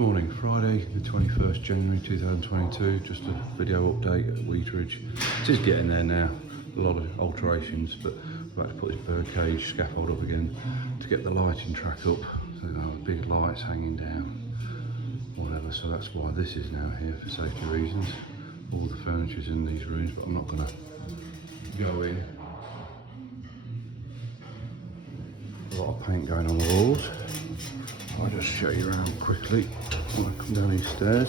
morning, Friday the 21st January 2022, just a video update at Wheatridge. It is getting there now, a lot of alterations, but we've had to put this birdcage scaffold up again to get the lighting track up, so big lights hanging down, whatever, so that's why this is now here for safety reasons. All the furniture's in these rooms, but I'm not going to go in. A lot of paint going on the walls. I'll just show you around quickly when I come down these stairs.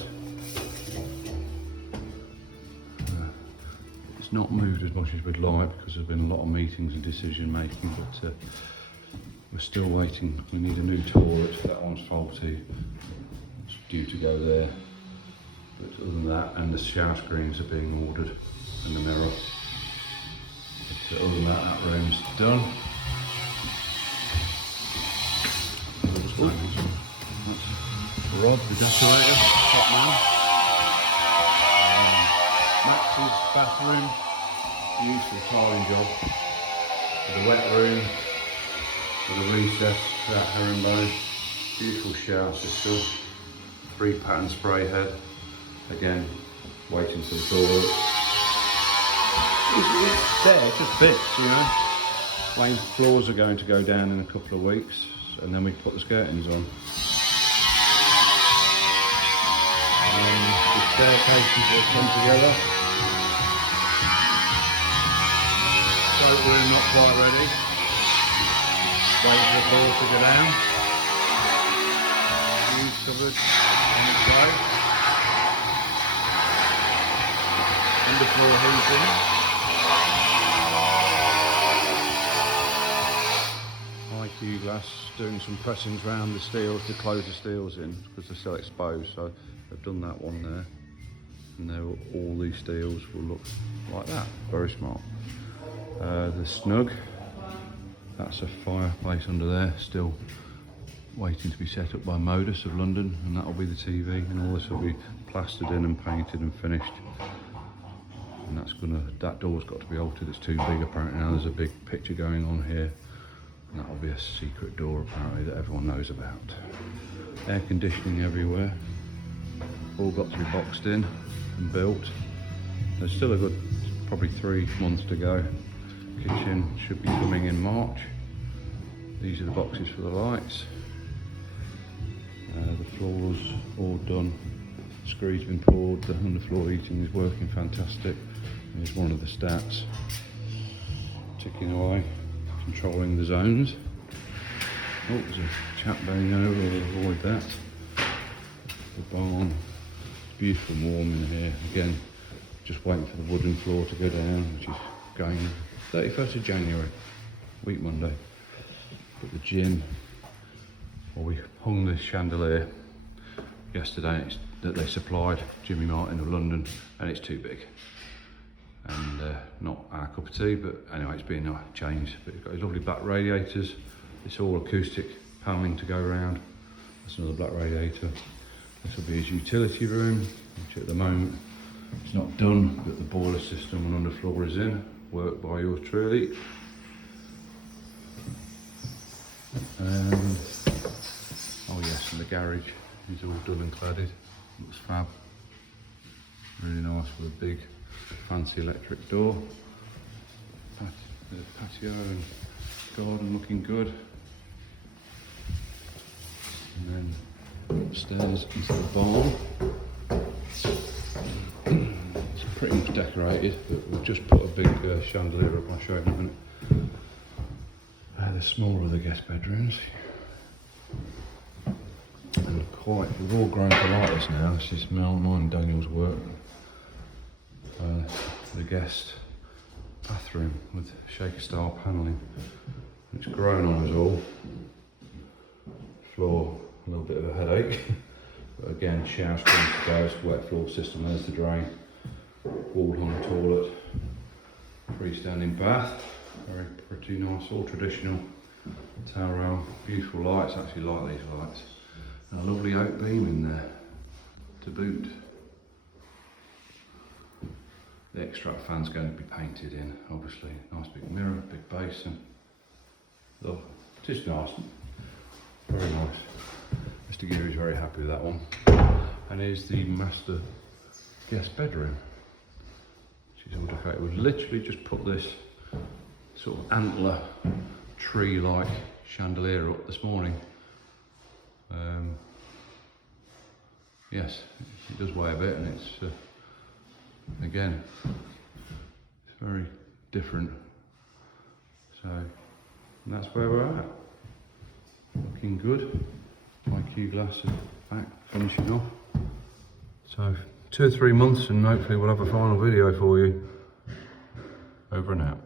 It's not moved as much as we'd like because there's been a lot of meetings and decision making, but we're still waiting. We need a new toilet. That one's faulty. It's due to go there. But other than that, and the shower screens are being ordered and the mirror. But other than that, that room's done. Rob, the decorator, top man. Max's bathroom, useful tiling job. For the wet room, for the recess, that herringbone. Beautiful shower system. 3 pattern spray head. Again, waiting for the toilet. It's there, it just fits, you know. Main floors are going to go down in a couple of weeks, and then we put the skirtings on. The staircases will come together. Boat room not quite ready. Waiting for the floor to go down. News cupboard on its way. Underfloor heating. IQ glass, doing some pressings around the steels to close the steels in because they're still exposed, so they've done that one there, and now all these steels will look like that. Very smart. The snug, that's a fireplace under there, still waiting to be set up by Modus of London, and that'll be the TV, and all this will be plastered in and painted and finished. And that door's got to be altered, it's too big apparently now. There's a big picture going on here. And that'll be a secret door apparently that everyone knows about. Air conditioning everywhere. All got to be boxed in and built. There's still a good probably 3 months to go. Kitchen should be coming in March. These are the boxes for the lights. The floor's all done. Screed's been poured. The underfloor heating is working fantastic. Here's one of the stats. Ticking away. Controlling the zones. Oh, there's a chap going over, we'll avoid that. The barn, it's beautiful and warm in here. Again, just waiting for the wooden floor to go down, which is going 31st of January, week Monday. But the gym, well, we hung this chandelier yesterday that they supplied, Jimmy Martin of London, and it's too big. And not our cup of tea, but anyway, it's been changed. But it's got these lovely black radiators. It's all acoustic panelling to go around. That's another black radiator. This will be his utility room, which at the moment it's not done, but the boiler system and underfloor is in. Worked by yours truly. And oh yes, and the garage is all done and cladded. Looks fab. Really nice with a big fancy electric door. The patio and garden looking good. And then upstairs into the barn. It's pretty much decorated, but we've just put a big chandelier up. I'll show you in a minute. The smaller of the guest bedrooms. And we've all grown to like this now. This is mine and Daniel's work. The guest bathroom with shaker style panelling. It's grown on us all. Floor, a little bit of a headache. But again, shower screen to go, it's wet floor system, there's the drain. Wall hung toilet. Freestanding bath. Very pretty nice, all traditional. Towel rail, beautiful lights, I actually like these lights. And a lovely oak beam in there to boot. The extract fan's going to be painted in, obviously. Nice big mirror, big basin. Look, just nice. Very nice. Mr. Geary's very happy with that one. And here's the master guest bedroom. She's all decorated. We've literally just put this sort of antler tree-like chandelier up this morning. Yes, it does weigh a bit, and it's again, it's very different. So that's where we're at. Looking good. IQ glass is back, finishing off. So 2 or 3 months and hopefully we'll have a final video for you. Over and out.